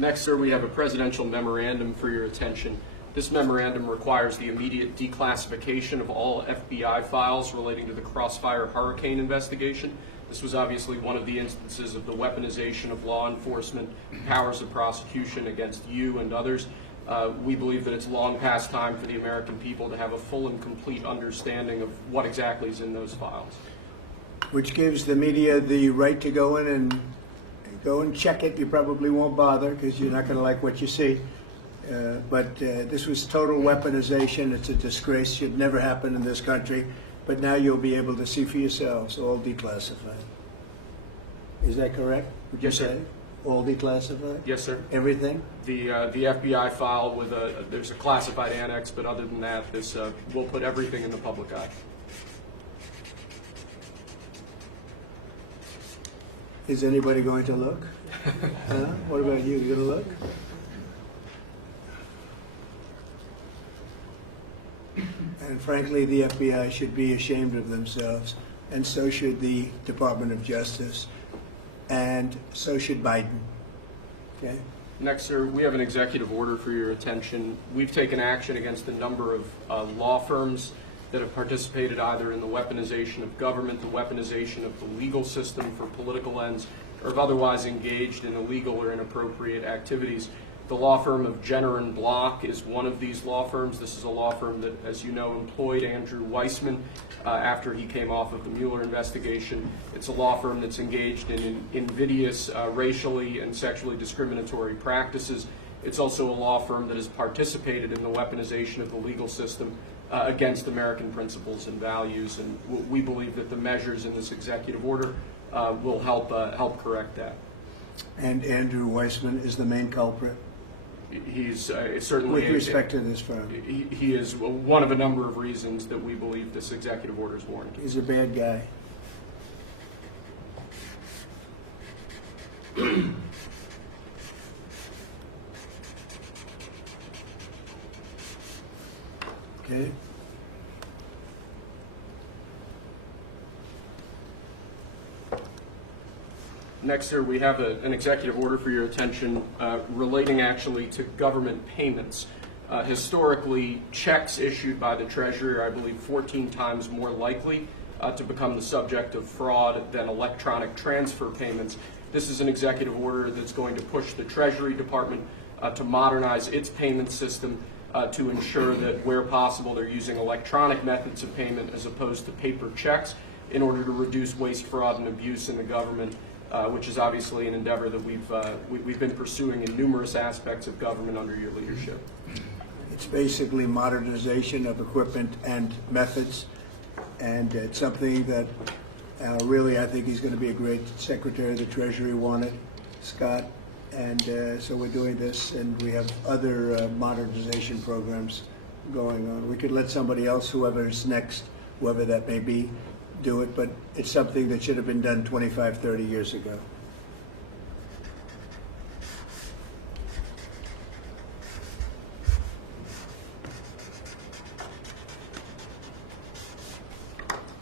Next, sir, we have a presidential memorandum for your attention. This memorandum requires the immediate declassification of all FBI files relating to the Crossfire Hurricane investigation. This was obviously one of the instances of the weaponization of law enforcement powers of prosecution against you and others. We believe that it's long past time for the American people to have a full and complete understanding of what exactly is in those files. Which gives the media the right to go in and check it. You probably won't bother because you're not going to like what you see. But this was total weaponization. It's a disgrace. Should never happen in this country. But now you'll be able to see for yourselves, all declassified. Is that correct? Would you say? All declassified? Yes, sir. Everything? The FBI file with there's a classified annex, but other than that, this will put everything in the public eye. Is anybody going to look? Huh? What about you? You going to look? And frankly, the FBI should be ashamed of themselves, and so should the Department of Justice, and so should Biden. Okay? Next, sir, we have an executive order for your attention. We've taken action against a number of law firms that have participated either in the weaponization of government, the weaponization of the legal system for political ends, or have otherwise engaged in illegal or inappropriate activities. The law firm of Jenner and Block is one of these law firms. This is a law firm that, as you know, employed Andrew Weissman after he came off of the Mueller investigation. It's a law firm that's engaged in invidious racially and sexually discriminatory practices. It's also a law firm that has participated in the weaponization of the legal system against American principles and values, and we believe that the measures in this executive order will help correct that. And Andrew Weissman is the main culprit? He's certainly, with respect to this firm, he is one of a number of reasons that we believe this executive order is warranted. He's a bad guy. Okay. Next, sir, we have an executive order for your attention relating actually to government payments. Historically, checks issued by the Treasury are, I believe, 14 times more likely to become the subject of fraud than electronic transfer payments. This is an executive order that's going to push the Treasury Department to modernize its payment system to ensure that where possible they're using electronic methods of payment as opposed to paper checks in order to reduce waste, fraud, and abuse in the government, which is obviously an endeavor that we've been pursuing in numerous aspects of government under your leadership. It's basically modernization of equipment and methods, and it's something that really I think he's going to be a great Secretary of the Treasury, wanted, Scott. And so we're doing this, and we have other modernization programs going on. We could let somebody else, whoever is next, whoever that may be, do it, but it's something that should have been done 25, 30 years ago.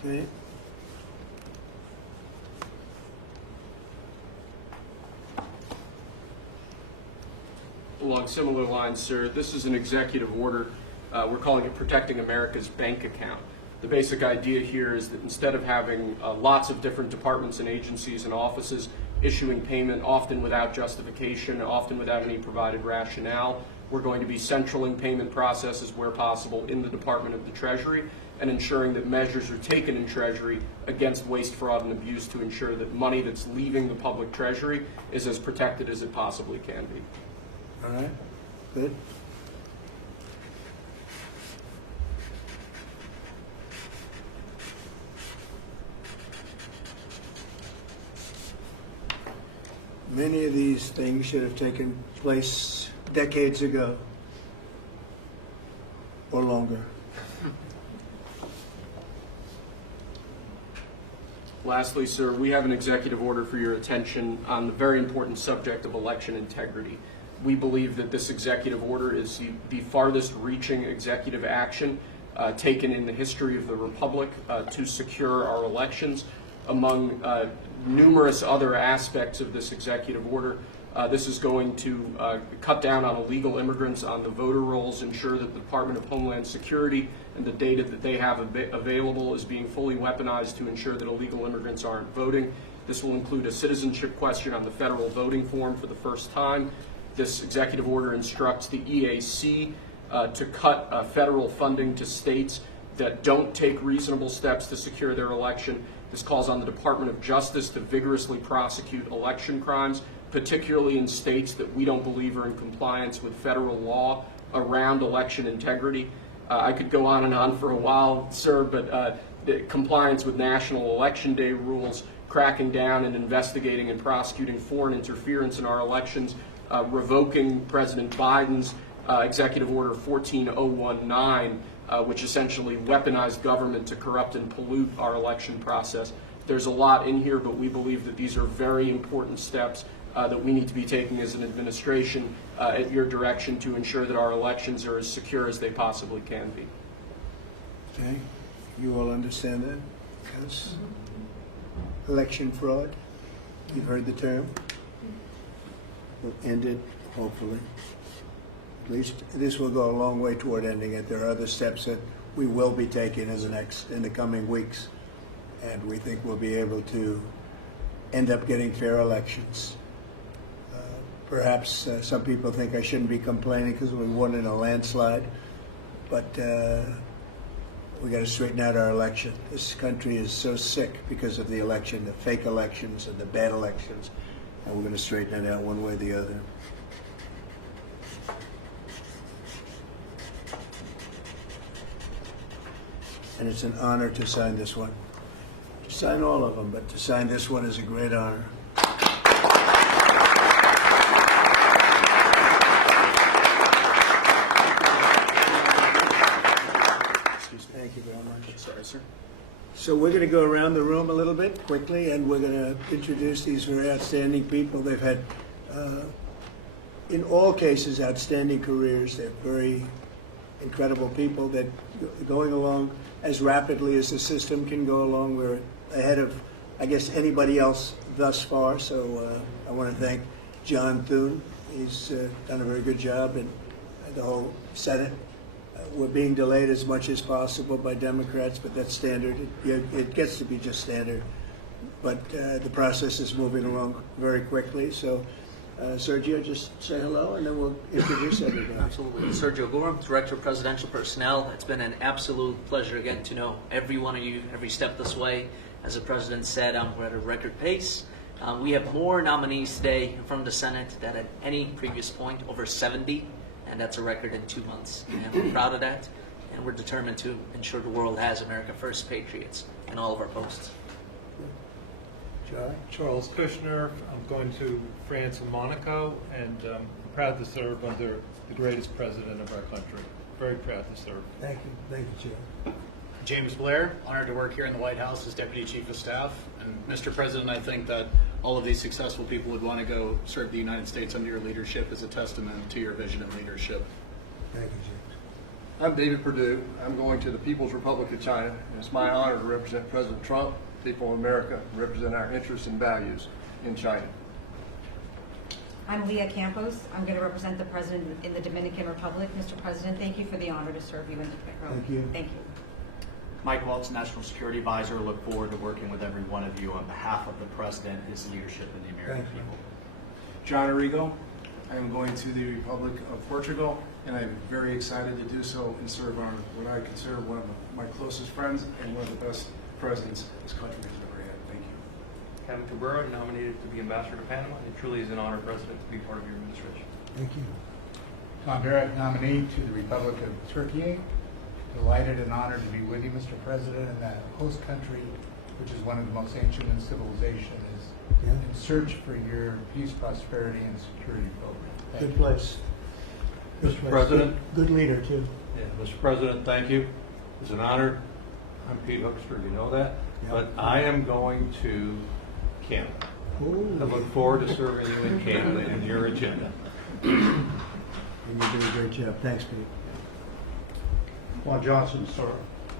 Okay. Along similar lines, sir, this is an executive order. We're calling it Protecting America's Bank Account. The basic idea here is that instead of having lots of different departments and agencies and offices issuing payment, often without justification, often without any provided rationale, we're going to be centraling payment processes where possible in the Department of the Treasury and ensuring that measures are taken in Treasury against waste, fraud, and abuse to ensure that money that's leaving the public Treasury is as protected as it possibly can be. All right, good. Many of these things should have taken place decades ago or longer. Lastly, sir, we have an executive order for your attention on the very important subject of election integrity. We believe that this executive order is the farthest reaching executive action taken in the history of the Republic to secure our elections. Among numerous other aspects of this executive order, This is going to cut down on illegal immigrants on the voter rolls, ensure that the Department of Homeland Security and the data that they have available is being fully weaponized to ensure that illegal immigrants aren't voting. This will include a citizenship question on the federal voting form for the first time. This executive order instructs the EAC to cut federal funding to states that don't take reasonable steps to secure their election. This calls on the Department of Justice to vigorously prosecute election crimes, particularly in states that we don't believe are in compliance with federal law around election integrity. I could go on for a while, sir, but the compliance with national election day rules, cracking down and investigating and prosecuting foreign interference in our elections, revoking President Biden's Executive Order 14019, which essentially weaponized government to corrupt and pollute our election process. There's a lot in here, but we believe that these are very important steps that we need to be taking as an administration at your direction to ensure that our elections are as secure as they possibly can be. Okay, you all understand that? Yes. Election fraud, you've heard the term. We'll end it, hopefully. At least this will go a long way toward ending it. There are other steps that we will be taking in the coming weeks, and we think we'll be able to end up getting fair elections. Perhaps some people think I shouldn't be complaining because we won in a landslide, but we got to straighten out our election. This country is so sick because of the election, the fake elections and the bad elections, and we're going to straighten it out one way or the other. And it's an honor to sign this one. To sign all of them, but to sign this one is a great honor. Thank you very much. Sorry, sir. So we're going to go around the room a little bit quickly, and we're going to introduce these very outstanding people. They've had, in all cases, outstanding careers. They're very incredible people that going along as rapidly as the system can go along. We're ahead of, I guess, anybody else thus far. So I want to thank John Thune. He's done a very good job, and the whole Senate. We're being delayed as much as possible by Democrats, but that's standard. It gets to be just standard. But the process is moving along very quickly. So, Sergio, just say hello, and then we'll introduce everybody. Absolutely. Sergio Gorham, Director of Presidential Personnel. It's been an absolute pleasure getting to know every one of you every step this way. As the President said, we're at a record pace. We have more nominees today in front of the Senate than at any previous point, over 70. And that's a record in 2 months. And we're proud of that. And we're determined to ensure the world has America First patriots in all of our posts. Charles Kushner. I'm going to France and Monaco, and I'm proud to serve under the greatest president of our country. Very proud to serve. Thank you, Chair. James Blair, honored to work here in the White House as Deputy Chief of Staff. And Mr. President, I think that all of these successful people would want to go serve the United States under your leadership as a testament to your vision and leadership. Thank you, James. I'm David Perdue. I'm going to the People's Republic of China, and it's my honor to represent President Trump, people of America, and represent our interests and values in China. I'm Leah Campos. I'm going to represent the President in the Dominican Republic. Mr. President, thank you for the honor to serve you in the PRIT role. Thank you. Thank you. Mike Welch, National Security Advisor. Look forward to working with every one of you on behalf of the President, his leadership, and the American Thank you. people. John Arrigo. I am going to the Republic of Portugal, and I'm very excited to do so and serve on what I consider one of my closest friends and one of the best presidents this country has ever had. Thank you. Kevin Cabrera, nominated to be Ambassador to Panama. It truly is an honor, President, to be part of your administration. Thank you. Tom Barrett, nominee to the Republic of Turkey. Delighted and honored to be with you, Mr. President, in that host country, which is one of the most ancient in civilization, is in search for your peace, prosperity, and security program. Good place. Mr. President. Good leader, too. Yeah, Mr. President, thank you. It's an honor. I'm Pete Hookster, you know that. Yeah. But I am going to Canada. Ooh. I look forward to serving you in Canada and your agenda. And you did a great job. Thanks, Pete. Juan Johnson, sir.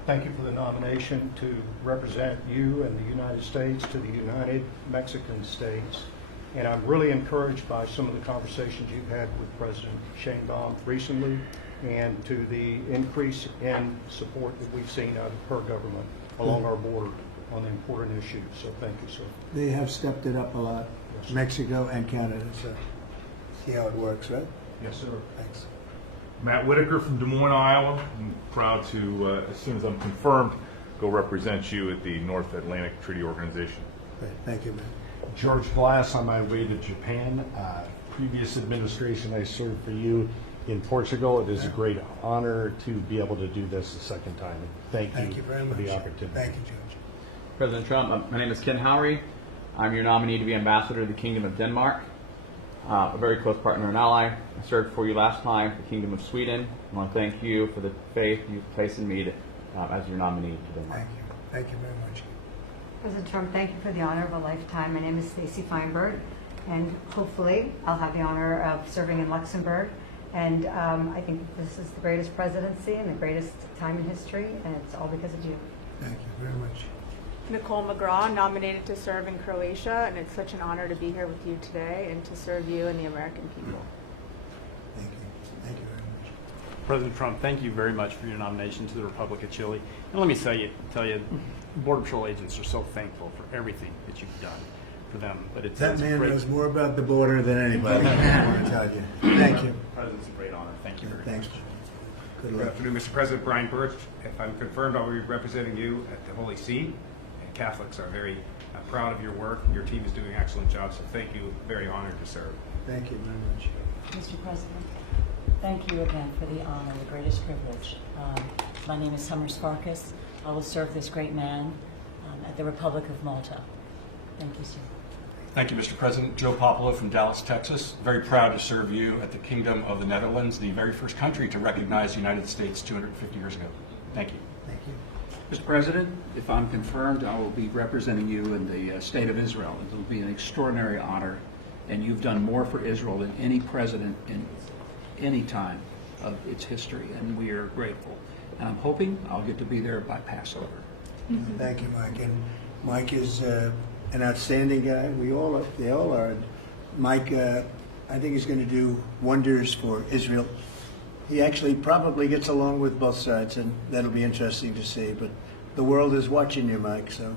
Thank you for the nomination to represent you and the United States to the United Mexican States. And I'm really encouraged by some of the conversations you've had with President Shane Baum recently, and to the increase in support that we've seen out of her government along our border on the important issues. So thank you, sir. They have stepped it up a lot, Yes, sir. Mexico and Canada, so see how it works, right? Yes, sir. Thanks. Matt Whitaker from Des Moines, Iowa. I'm proud to, as soon as I'm confirmed, go represent you at the North Atlantic Treaty Organization. Great. Thank you, man. George Glass on my way to Japan. Previous administration, I served for you in Portugal. It is a great honor to be able to do this a second time. Thank you very for much. the opportunity. Thank you, George. President Trump, my name is Ken Howry. I'm your nominee to be Ambassador to the Kingdom of Denmark, a very close partner and ally. I served for you last time, the Kingdom of Sweden. I want to thank you for the faith you've placed in me as your nominee to Denmark. Thank you. Thank you very much. President Trump, thank you for the honor of a lifetime. My name is Stacy Feinberg, and hopefully I'll have the honor of serving in Luxembourg. And I think this is the greatest presidency and the greatest time in history, and it's all because of you. Thank you very much. Nicole McGraw, nominated to serve in Croatia, and it's such an honor to be here with you today and to serve you and the American people. Thank you. Thank you very much. President Trump, thank you very much for your nomination to the Republic of Chile. And let me tell you, Border Patrol agents are so thankful for everything that you've done for them. But it's That it's a man great, knows more about the border than anybody. I want to tell you. Thank you. President's a great honor. Thank you very Thanks. much. Good Good luck. afternoon, Mr. President. Brian Birch. If I'm confirmed, I'll be representing you at the Holy See. And Catholics are very proud of your work. Your team is doing an excellent job, so thank you. Very honored to serve. Thank you very much. Mr. President, thank you again for the honor, the greatest privilege. My name is Summer Sparkus. I will serve this great man at the Republic of Malta. Thank you, sir. Thank you, Mr. President. Joe Popolo from Dallas, Texas. Very proud to serve you at the Kingdom of the Netherlands, the very first country to recognize the United States 250 years ago. Thank you. Thank you. Mr. President, if I'm confirmed, I will be representing you in the state of Israel. It will be an extraordinary honor, and you've done more for Israel than any president in any time of its history, and we are grateful. And I'm hoping I'll get to be there by Passover. Thank you, Mike. And Mike is an outstanding guy. They all are. Mike, I think he's going to do wonders for Israel. He actually probably gets along with both sides, and that'll be interesting to see. But the world is watching you, Mike, so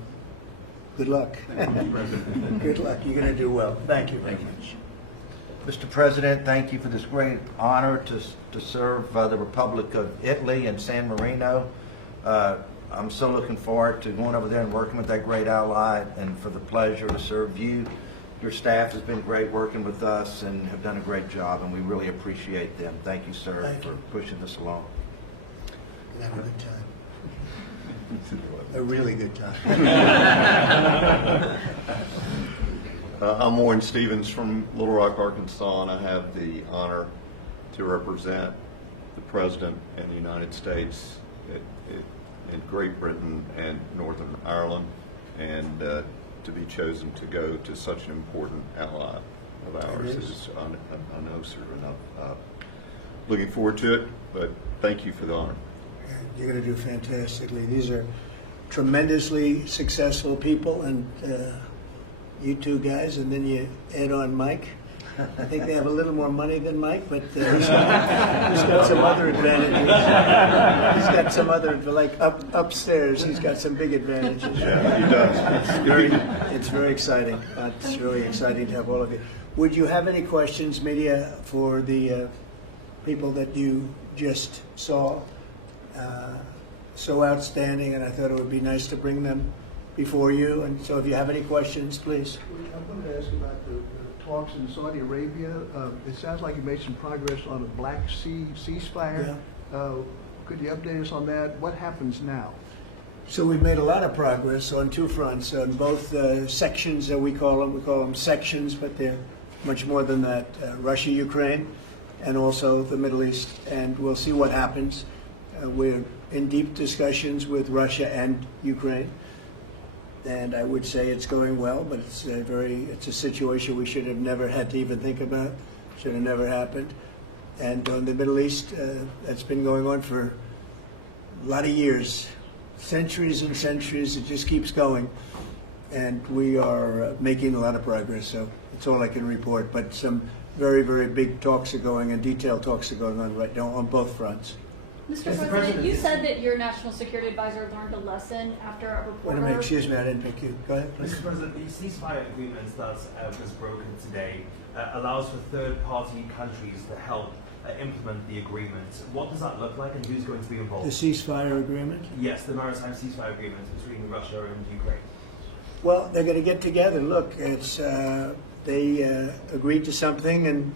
good luck. Good luck. You're going to do well. Thank you very much. Mr. President, thank you for this great honor to serve the Republic of Italy in San Marino. I'm so looking forward to going over there and working with that great ally, and for the pleasure to serve you. Your staff has been great working with us and have done a great job, and we really appreciate them. Thank you, sir, for pushing this along. Have a good time. A really good time. I'm Warren Stevens from Little Rock, Arkansas, and I have the honor to represent the President and the United States in Great Britain and Northern Ireland, and to be chosen to go to such an important ally of ours is an honor, and I'm looking forward to it, but thank you for the honor. You're going to do fantastically. These are tremendously successful people, and you two guys, and then you add on Mike. I think they have a little more money than Mike, but he's got some other advantages. He's got some other, like upstairs, he's got some big advantages. Yeah, he does. It's very exciting. It's really exciting to have all of you. Would you have any questions, media, for the people that you just saw? So outstanding, and I thought it would be nice to bring them before you. And so if you have any questions, please. I wanted to ask about the talks in Saudi Arabia. It sounds like you made some progress on the Black Sea ceasefire. Yeah. Could you update us on that? What happens now? So we've made a lot of progress on two fronts, on both sections that we call them sections, but they're much more than that. Russia, Ukraine, and also the Middle East, and we'll see what happens. We're in deep discussions with Russia and Ukraine, and I would say it's going well, but it's a situation we should have never had to even think about, should have never happened. And on the Middle East, that's been going on for a lot of years, centuries and centuries. It just keeps going. and we are making a lot of progress, so that's all I can report. But some very, very big talks are going and detailed talks are going on right now on both fronts. Mr. President, you said that your national security advisor learned a lesson after a Wait reporter... a minute, excuse me, I didn't pick you. Go ahead, please. Mr. President, the ceasefire agreement that was broken today allows for third-party countries to help implement the agreement. What does that look like, and who's going to be involved? The ceasefire agreement? Yes, the maritime ceasefire agreement between Russia and Ukraine. Well, they're going to get together. Look, it's they agreed to something and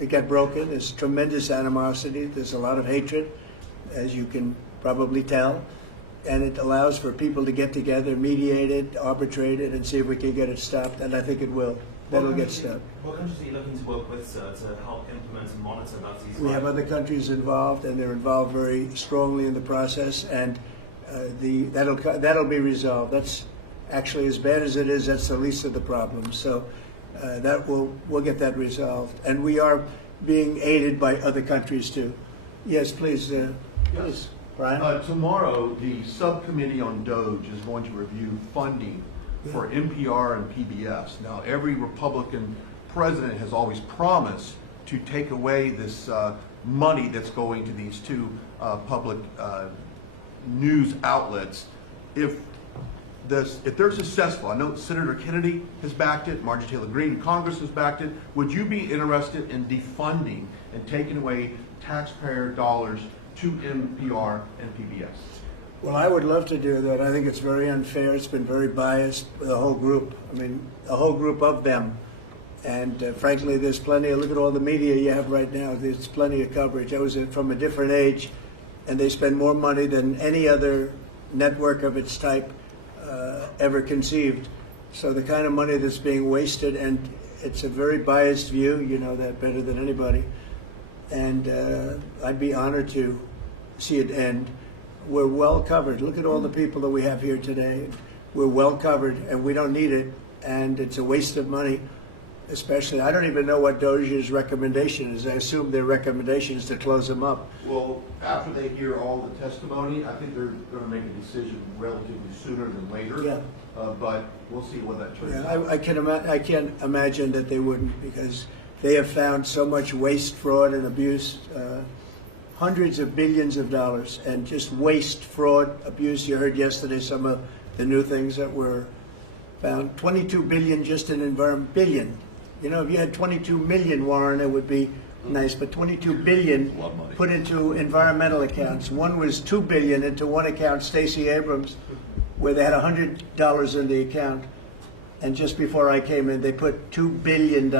it got broken. There's tremendous animosity. There's a lot of hatred, as you can probably tell. And it allows for people to get together, mediate it, arbitrate it, and see if we can get it stopped. And I think it will. That'll get stopped. What countries are you looking to work with, sir, to help implement and monitor that ceasefire? We have other countries involved, and they're involved very strongly in the process. And that'll be resolved. That's actually, as bad as it is, that's the least of the problems. So we'll get that resolved. And we are being aided by other countries too. Yes, please. Yes, Brian. Tomorrow, the subcommittee on DOGE is going to review funding for NPR and PBS. Now, every Republican president has always promised to take away this money that's going to these two public news outlets. If they're successful, I know Senator Kennedy has backed it, Marjorie Taylor Greene in Congress has backed it, would you be interested in defunding and taking away taxpayer dollars to NPR and PBS? Well, I would love to do that. I think it's very unfair. It's been very biased, the whole group. I mean, a whole group of them. And frankly, there's plenty of, look at all the media you have right now. There's plenty of coverage. I was from a different age, and they spend more money than any other network of its type ever conceived. So the kind of money that's being wasted, and it's a very biased view, you know that better than anybody. And I'd be honored to see it end. We're well covered. Look at all the people that we have here today. We're well covered, and we don't need it, and it's a waste of money. Especially, I don't even know what DOJ's recommendation is. I assume their recommendation is to close them up. Well, after they hear all the testimony, I think they're going to make a decision relatively sooner than later. Yeah. But we'll see what that turns Yeah, out. I can't imagine that they wouldn't, because they have found so much waste, fraud, and abuse, hundreds of billions of dollars, and just waste, fraud, abuse. You heard yesterday some of the new things that were found. 22 billion just in environment, billion. You know, if you had 22 million, Warren, it would be nice, but 22 billion put into environmental accounts. One was 2 billion into one account, Stacey Abrams, where they had $100 in the account. And just before I came in, they put $2 billion.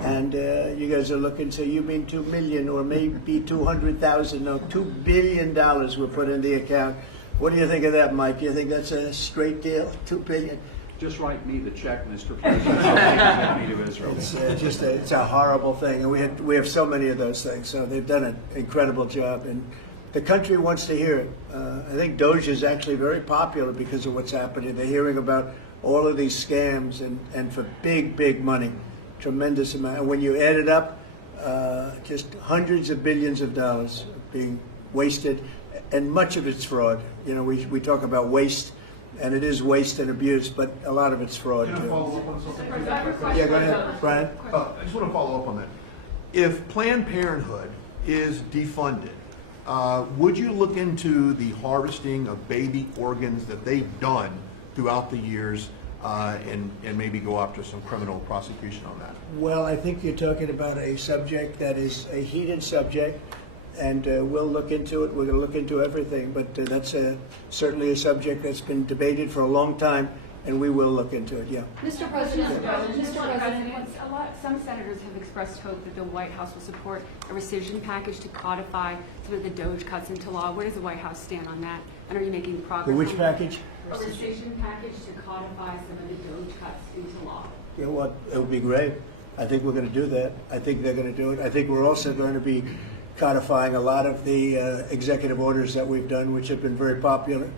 And you guys are looking, so you mean 2 million or maybe 200,000? No, $2 billion were put in the account. What do you think of that, Mike? You think that's a straight deal? 2 billion? Just write me the check, Mr. President. I'll take me to Israel. It's it's a horrible thing, and we have so many of those things. So they've done an incredible job, and the country wants to hear it. I think DOGE is actually very popular because of what's happening. They're hearing about all of these scams and for big money, tremendous amount. And when you add it up, just hundreds of billions of dollars being wasted, and much of it's fraud. You know, we talk about waste. And it is waste and abuse, but a lot of it's fraud Can I too. follow up on something? Yeah, go ahead, Brian. I just want to follow up on that. If Planned Parenthood is defunded, would you look into the harvesting of baby organs that they've done throughout the years and maybe go after some criminal prosecution on that? Well, I think you're talking about a subject that is a heated subject, and we'll look into it. We're going to look into everything, but that's certainly a subject that's been debated for a long time, and we will look into it, yeah. Mr. President, some senators have expressed hope that the White House will support a rescission package to codify some of the DOGE cuts into law. Where does the White House stand on that? And are you making progress? Which package? A rescission package to codify some of the DOGE cuts into law. You know what? It would be great. I think we're going to do that. I think they're going to do it. I think we're also going to be codifying a lot of the executive orders that we've done, which have been very popular.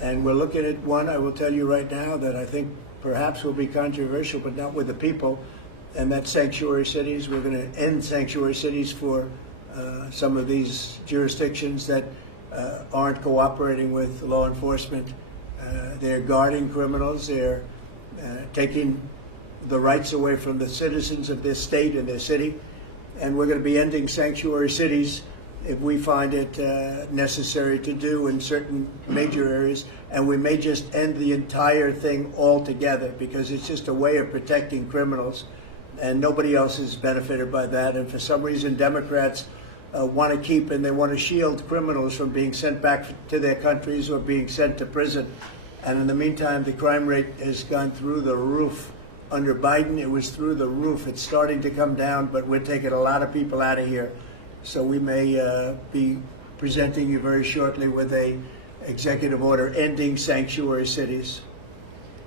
And we're looking at one, I will tell you right now, that I think perhaps will be controversial, but not with the people, and that's sanctuary cities. We're going to end sanctuary cities for some of these jurisdictions that aren't cooperating with law enforcement. They're guarding criminals. They're taking the rights away from the citizens of this state and their city. And we're going to be ending sanctuary cities if we find it necessary to do in certain major areas. And we may just end the entire thing altogether because it's just a way of protecting criminals. And nobody else is benefited by that. And for some reason, Democrats want to keep and they want to shield criminals from being sent back to their countries or being sent to prison. And in the meantime, the crime rate has gone through the roof. Under Biden, it was through the roof. It's starting to come down, but we're taking a lot of people out of here. So we may be presenting you very shortly with a executive order ending sanctuary cities.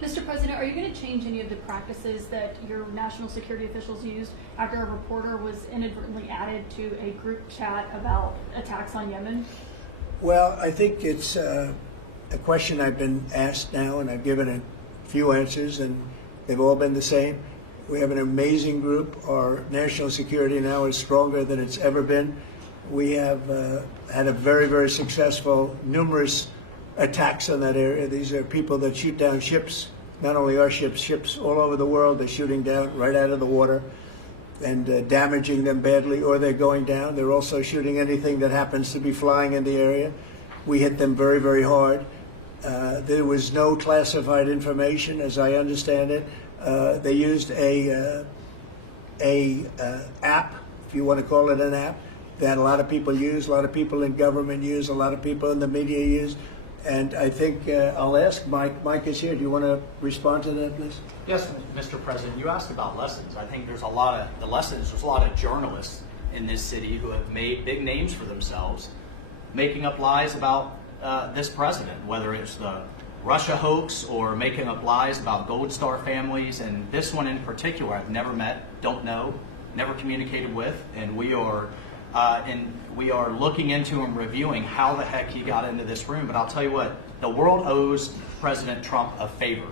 Mr. President, are you going to change any of the practices that your national security officials used after a reporter was inadvertently added to a group chat about attacks on Yemen? Well, I think it's a question I've been asked now, and I've given a few answers, and they've all been the same. We have an amazing group. Our national security now is stronger than it's ever been. We have had a very, very successful, numerous attacks on that area. These are people that shoot down ships, not only our ships, ships all over the world. They're shooting down right out of the water and damaging them badly, or they're going down. They're also shooting anything that happens to be flying in the area. We hit them very, very hard. There was no classified information, as I understand it. They used a app, if you want to call it an app, that a lot of people use, a lot of people in government use, a lot of people in the media use. And I think I'll ask Mike. Mike is here. Do you want to respond to that, please? Yes, Mr. President. You asked about lessons. I think there's a lot of journalists in this city who have made big names for themselves, making up lies about this president, whether it's the Russia hoax or making up lies about Gold Star families. And this one in particular, I've never met, don't know, never communicated with, and we are looking into and reviewing how the heck he got into this room. But I'll tell you what, the world owes President Trump a favor.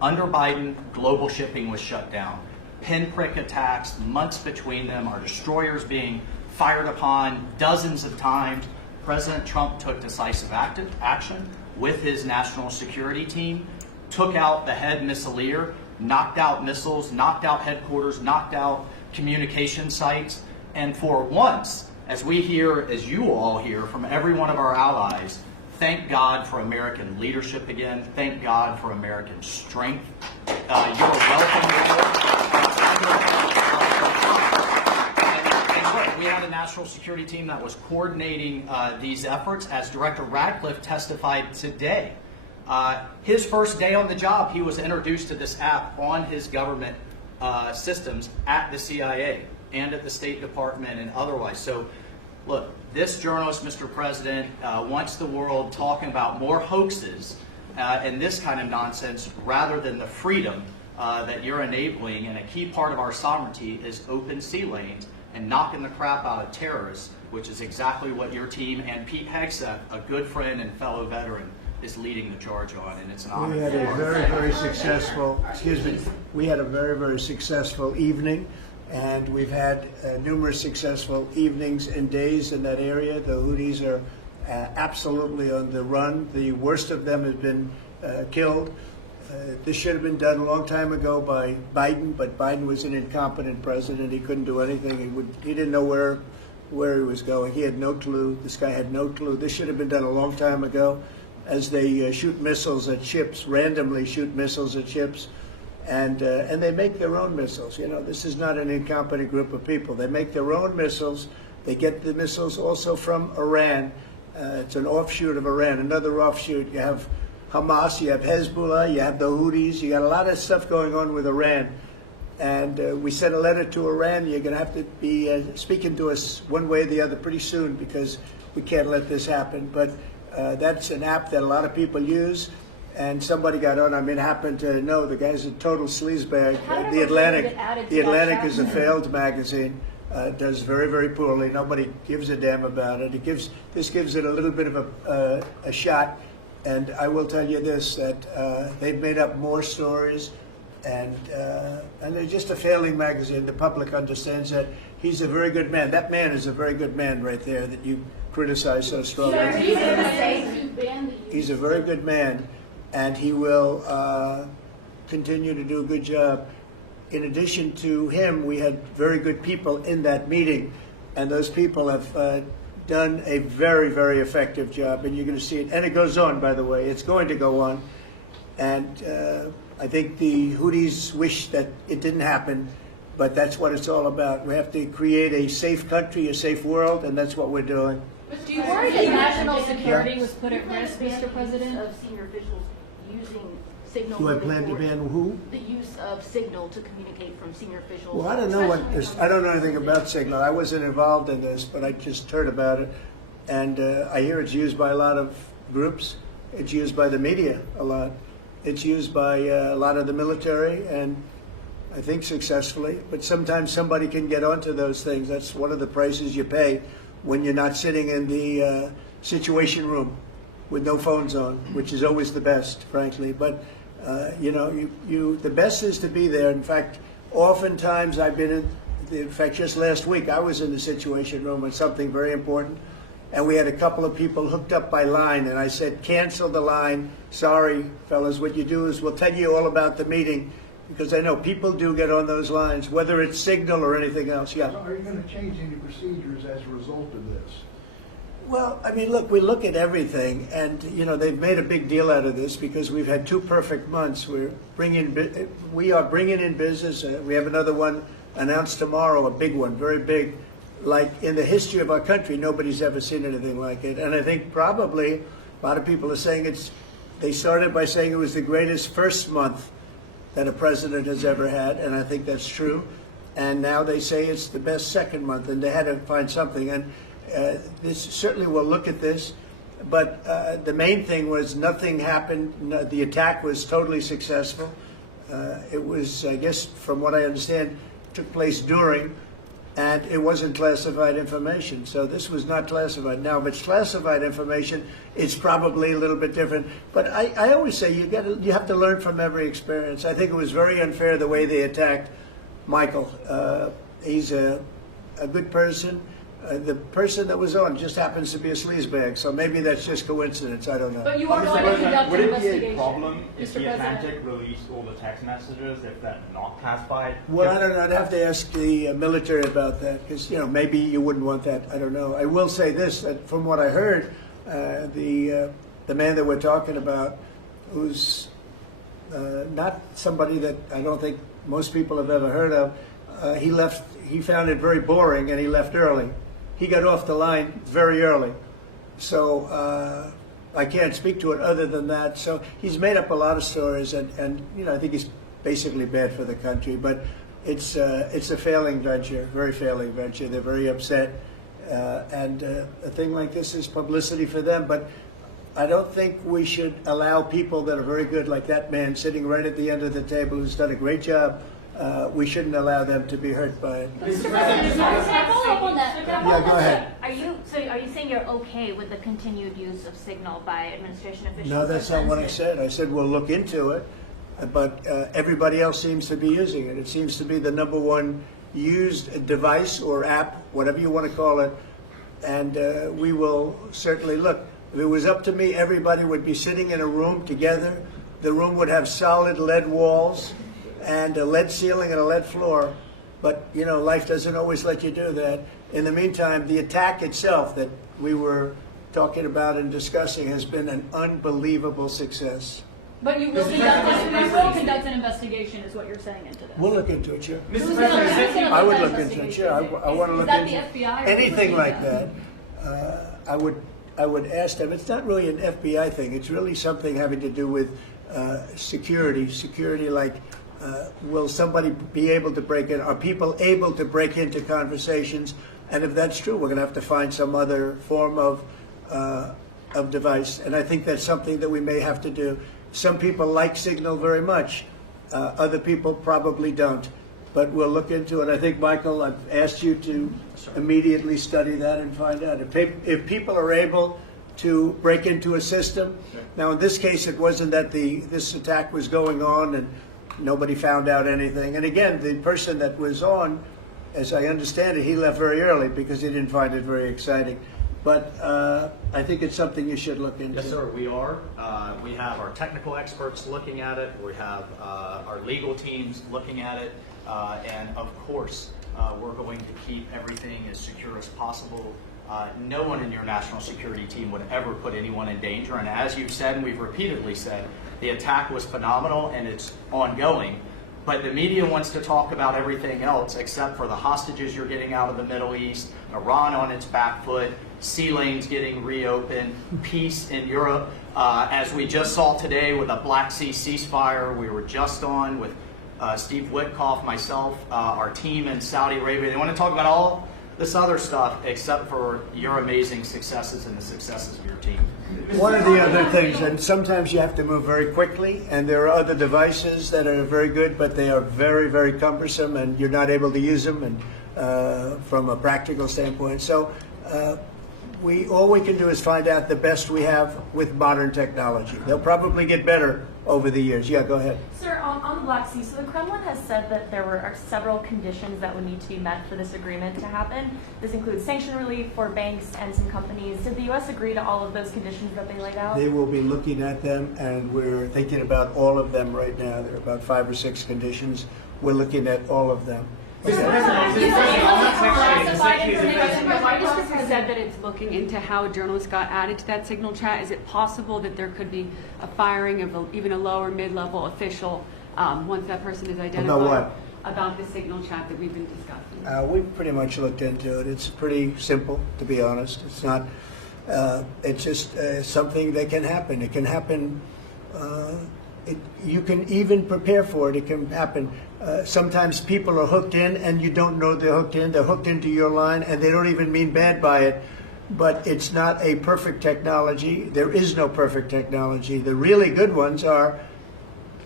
Under Biden, global shipping was shut down. Pinprick attacks, months between them, our destroyers being fired upon dozens of times. President Trump took decisive action with his national security team, took out the head missileer, knocked out missiles, knocked out headquarters, knocked out communication sites. And for once, as we hear, as you all hear from every one of our allies, thank God for American leadership again. Thank God for American strength. You're welcome. And look, we had a national security team that was coordinating these efforts. As Director Radcliffe testified today, his first day on the job, he was introduced to this app on his government systems at the CIA and at the State Department and otherwise. So, look, this journalist, Mr. President, wants the world talking about more hoaxes and this kind of nonsense rather than the freedom that you're enabling. And a key part of our sovereignty is open sea lanes and knocking the crap out of terrorists, which is exactly what your team and Pete Hegseth, a good friend and fellow veteran, is leading the charge on. And it's an honor. We had a very, very successful, we had a very, very successful evening. And we've had numerous successful evenings and days in that area. The Houthis are absolutely on the run. The worst of them has been killed. This should have been done a long time ago by Biden, but Biden was an incompetent president. He couldn't do anything. He didn't know where he was going. He had no clue. This guy had no clue. This should have been done a long time ago. As they shoot missiles at ships, randomly shoot missiles at ships. And they make their own missiles. You know, this is not an incompetent group of people. They make their own missiles. They get the missiles also from Iran. It's an offshoot of Iran, another offshoot. You have Hamas, you have Hezbollah, you have the Houthis. You got a lot of stuff going on with Iran. And we sent a letter to Iran. You're going to have to be speaking to us one way or the other pretty soon because we can't let this happen. But that's an app that a lot of people use. And somebody got on. I mean, happened to know the guy's a total sleazebag. The Atlantic is a failed magazine. Does very, very poorly. Nobody gives a damn about it. This gives it a little bit of a shot. And I will tell you this: that they've made up more stories, and they're just a failing magazine. The public understands that. He's a very good man. That man is a very good man right there that you criticize so strongly. He's a very good man. and he will continue to do a good job. In addition to him, we had very good people in that meeting, and those people have done a very, very effective job, and you're going to see it. And it goes on, by the way. It's going to go on. And I think the Houthis wish that it didn't happen, but that's what it's all about. We have to create a safe country, a safe world, and that's what we're doing. Do you worry that national security was put at risk, Mr. President? Of senior officials using Signal. Do I plan to ban who? The use of Signal to communicate from senior officials. Well, I don't know I don't know anything about Signal. I wasn't involved in this, but I just heard about it. And I hear it's used by a lot of groups. It's used by the media a lot. It's used by a lot of the military, and I think successfully. But sometimes somebody can get onto those things. That's one of the prices you pay when you're not sitting in the situation room with no phones on, which is always the best, frankly. But the best is to be there. In fact, oftentimes I've been in fact, just last week I was in the situation room on something very important, and we had a couple of people hooked up by line, and I said, cancel the line. Sorry, fellas, what you do is we'll tell you all about the meeting, because I know people do get on those lines, whether it's Signal or anything else. Yeah. So are you going to change any procedures as a result of this? Well, I mean, look, we look at everything, and they've made a big deal out of this because we've had 2 perfect months. We are bringing in business. We have another one announced tomorrow, a big one, very big. Like in the history of our country, nobody's ever seen anything like it. And I think probably a lot of people are saying they started by saying it was the greatest first month that a president has ever had, and I think that's true. And now they say it's the best second month, and they had to find something. And this certainly will look at this, but the main thing was nothing happened. The attack was totally successful. It was, I guess, from what I understand, took place during, and it wasn't classified information. So this was not classified. Now, if it's classified information, it's probably a little bit different. But I always say you have to learn from every experience. I think it was very unfair the way they attacked Michael. He's a good person. The person that was on just happens to be a sleazebag, so maybe that's just coincidence. I don't know. But you are going to conduct would an it be investigation, a problem if Mr. the President. Atlantic released all the text messages if they're not classified? Well, I don't know. I'd have to ask the military about that, because maybe you wouldn't want that. I don't know. I will say this: that from what I heard, the man that we're talking about, who's not somebody that I don't think most people have ever heard of, he left. He found it very boring, and he left early. He got off the line very early. So I can't speak to it other than that. So he's made up a lot of stories, and I think he's basically bad for the country. But it's a failing venture, very failing venture. They're very upset, and a thing like this is publicity for them. But I don't think we should allow people that are very good, like that man sitting right at the end of the table, who's done a great job. We shouldn't allow them to be hurt by it. Mr. President, can I follow up on that? Yeah, go ahead. Are you saying you're okay with the continued use of Signal by administration officials? No, that's not what I said. I said we'll look into it, but everybody else seems to be using it. It seems to be the #1 used device or app, whatever you want to call it, and we will certainly look. If it was up to me, everybody would be sitting in a room together. The room would have solid lead walls and a lead ceiling and a lead floor. But, life doesn't always let you do that. In the meantime, the attack itself that we were talking about and discussing has been an unbelievable success. But you will conduct an investigation, is what you're saying into this. We'll look into it, sure. Mr. President, I would look into it, sure. I want to look into Is that the FBI? anything like that. I would ask them. It's not really an FBI thing. It's really something having to do with security. Security, like, will somebody be able to break in? Are people able to break into conversations? And if that's true, we're going to have to find some other form of device. And I think that's something that we may have to do. Some people like Signal very much. Other people probably don't. But we'll look into it. I think, Michael, I've asked you to immediately study that and find out. If people are able to break into a system, now in this case it wasn't that this attack was going on and nobody found out anything. And again, the person that was on, as I understand it, he left very early because he didn't find it very exciting. but I think it's something you should look into. Yes, sir, we are. We have our technical experts looking at it. We have our legal teams looking at it. And of course, we're going to keep everything as secure as possible. No one in your national security team would ever put anyone in danger. And as you've said, and we've repeatedly said, the attack was phenomenal and it's ongoing. But the media wants to talk about everything else except for the hostages you're getting out of the Middle East, Iran on its back foot, sea lanes getting reopened, peace in Europe. As we just saw today with a Black Sea ceasefire, we were just on with Steve Witkoff, myself, our team in Saudi Arabia. They want to talk about all this other stuff except for your amazing successes and the successes of your team. One of the other things, and sometimes you have to move very quickly, and there are other devices that are very good, but they are very, very cumbersome, and you're not able to use them and from a practical standpoint. So all we can do is find out the best we have with modern technology. They'll probably get better over the years. Yeah, go ahead. Sir, on the Black Sea, so the Kremlin has said that there are several conditions that would need to be met for this agreement to happen. This includes sanction relief for banks and some companies. Did the U.S. agree to all of those conditions that they laid out? They will be looking at them, and we're thinking about all of them right now. There are about 5 or 6 conditions. We're looking at all of them. The White House has said that it's looking into how a journalist got added to that signal chat. Is it possible that there could be a firing of even a lower mid-level official once that person is identified? About what? About the signal chat that we've been discussing. We've pretty much looked into it. It's pretty simple, to be honest. It's not. It's just something that can happen. It can happen. You can even prepare for it. It can happen. Sometimes people are hooked in and you don't know they're hooked in. They're hooked into your line and they don't even mean bad by it. But it's not a perfect technology. There is no perfect technology. The really good ones are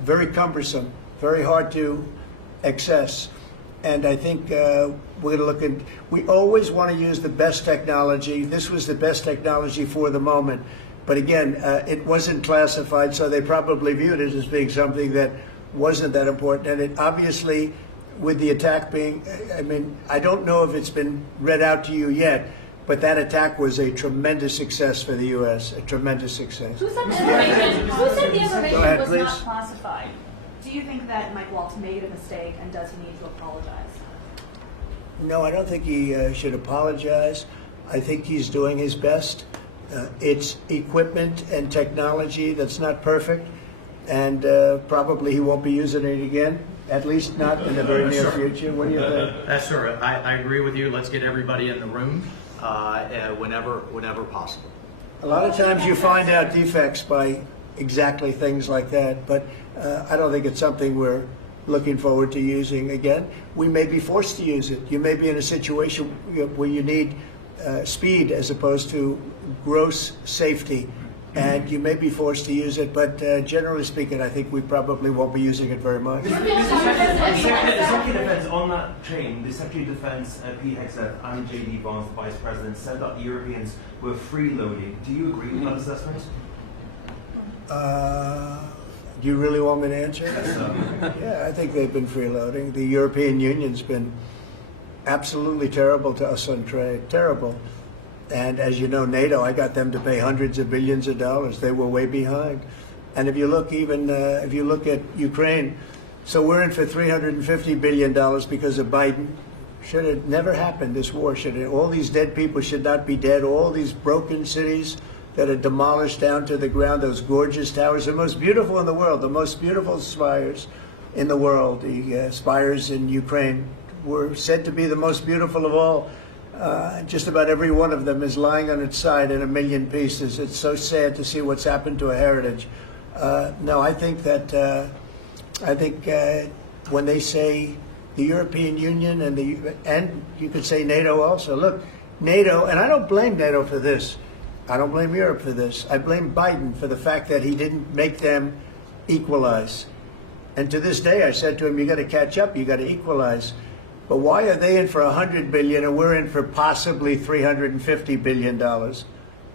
very cumbersome, very hard to access. And I think we're going to look at, we always want to use the best technology. This was the best technology for the moment. But again, it wasn't classified, so they probably viewed it as being something that wasn't that important. And it obviously, with the attack being, I mean, I don't know if it's been read out to you yet, but that attack was a tremendous success for the U.S., a tremendous success. Who said the information Go ahead, was please. not classified? Do you think that Mike Waltz made a mistake, and does he need to apologize? No, I don't think he should apologize. I think he's doing his best. It's equipment and technology that's not perfect, and probably he won't be using it again, at least not in the very near future. What do you think? Yes, sir. I agree with you. Let's get everybody in the room whenever possible. A lot of times you find out defects by exactly things like that, but I don't think it's something we're looking forward to using again. We may be forced to use it. You may be in a situation where you need speed as opposed to gross safety, and you may be forced to use it, but generally speaking, I think we probably won't be using it very much. The Secretary of Defense, on that chain, the Secretary of Defense, Pete Hegseth, and J.D. Vance, the Vice President, said that the Europeans were freeloading. Do you agree with that assessment? Do you really want me to answer? Yes, Yeah, I think they've been freeloading. The European Union's been absolutely terrible to us on trade, terrible. And as you know, NATO, I got them to pay hundreds of billions of dollars. They were way behind. And if you look even, if you look at Ukraine, so we're in for $350 billion because of Biden. Should have never happened, this war. All these dead people should not be dead. All these broken cities that are demolished down to the ground, those gorgeous towers, the most beautiful in the world, the most beautiful spires in the world. The spires in Ukraine were said to be the most beautiful of all. Just about every one of them is lying on its side in a million pieces. It's so sad to see what's happened to a heritage. No, I think that when they say the European Union and you could say NATO also. Look, NATO, and I don't blame NATO for this. I don't blame Europe for this. I blame Biden for the fact that he didn't make them equalize. And to this day, I said to him, you got to catch up, you got to equalize. But why are they in for $100 billion and we're in for possibly $350 billion?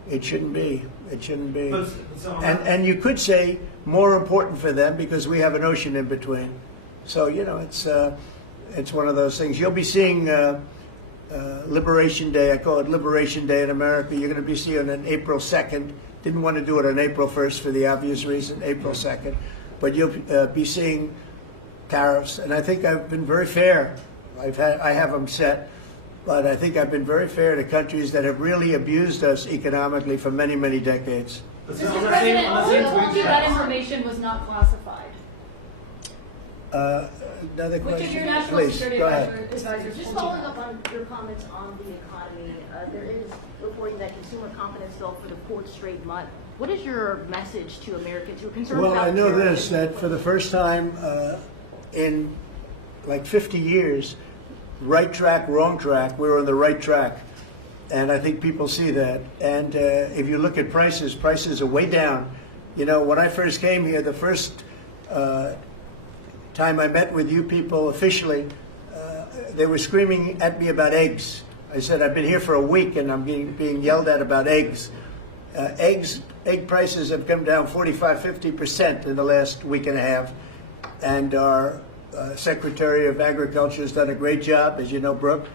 It shouldn't be. It shouldn't be. And you could say more important for them because we have an ocean in between. So, you know, it's one of those things. You'll be seeing Liberation Day. I call it Liberation Day in America. You're going to be seeing on April 2nd. Didn't want to do it on April 1st for the obvious reason, April 2nd. But you'll be seeing tariffs. And I think I've been very fair. I have them set. But I think I've been very fair to countries that have really abused us economically for many, many decades. Mr. President, that information was not classified. Another question? Which of your national Please, security go ahead. advisors? Just following up on your comments on the economy, there is reporting that consumer confidence fell for the fourth straight month. What is your message to Americans who are concerned Well, about I know terrorism? this, that for the first time in like 50 years, right track, wrong track, we're on the right track. And I think people see that. And if you look at prices, prices are way down. You know, when I first came here, the first time I met with you people officially, they were screaming at me about eggs. I said, I've been here for a week and I'm being yelled at about eggs. Egg prices have come down 45–50% in the last week and a half. And our Secretary of Agriculture has done a great job, as you know, Brooke.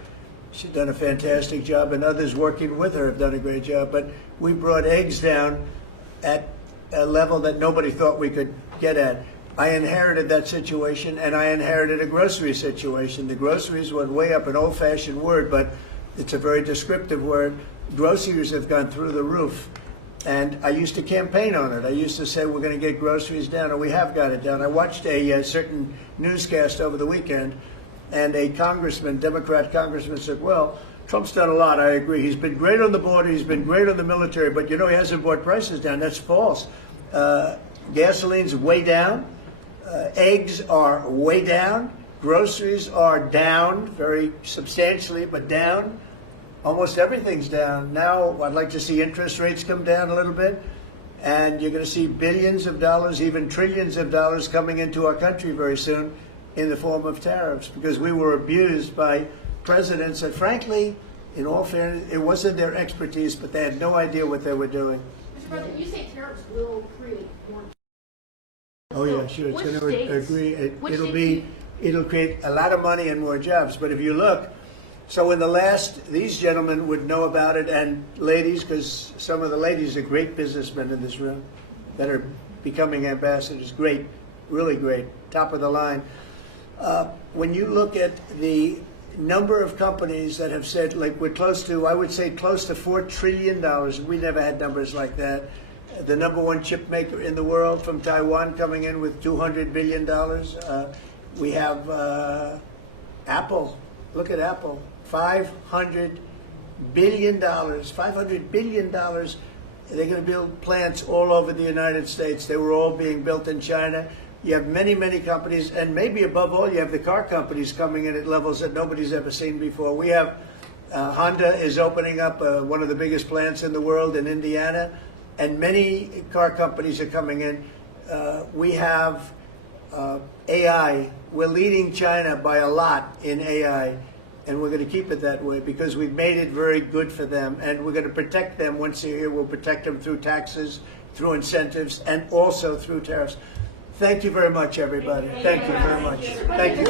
She's done a fantastic job, and others working with her have done a great job. But we brought eggs down at a level that nobody thought we could get at. I inherited that situation, and I inherited a grocery situation. The groceries went way up, an old-fashioned word, but it's a very descriptive word. Groceries have gone through the roof. And I used to campaign on it. I used to say we're going to get groceries down, and we have got it down. I watched a certain newscast over the weekend, and a congressman, Democrat congressman, said, well, Trump's done a lot. I agree. He's been great on the border. He's been great on the military. But, you know, he hasn't brought prices down. That's false. Gasoline's way down. Eggs are way down. Groceries are down very substantially, but down. Almost everything's down. Now, I'd like to see interest rates come down a little bit. And you're going to see billions of dollars, even trillions of dollars coming into our country very soon in the form of tariffs, because we were abused by presidents that, frankly, in all fairness, it wasn't their expertise, but they had no idea what they were doing. Mr. President, you say tariffs will create more. Oh yeah, sure. It's Which going to states- agree. which It'll states it'll create a lot of money and more jobs. But if you look, so in the last, these gentlemen would know about it, and ladies, because some of the ladies are great businessmen in this room that are becoming ambassadors. Great, really great, top of the line. When you look at the number of companies that have said, like we're close to, I would say close to $4 trillion. We never had numbers like that. The #1 chip maker in the world from Taiwan coming in with $200 billion. We have Apple. Look at Apple. $500 billion. $500 billion. They're going to build plants all over the United States. They were all being built in China. You have many, many companies, and maybe above all, you have the car companies coming in at levels that nobody's ever seen before. We have Honda is opening up one of the biggest plants in the world in Indiana, and many car companies are coming in. We have AI. We're leading China by a lot in AI, and we're going to keep it that way because we've made it very good for them, and we're going to protect them once they're here. We'll protect them through taxes, through incentives, and also through tariffs. Thank you very much, everybody. Thank you very much. Thank you.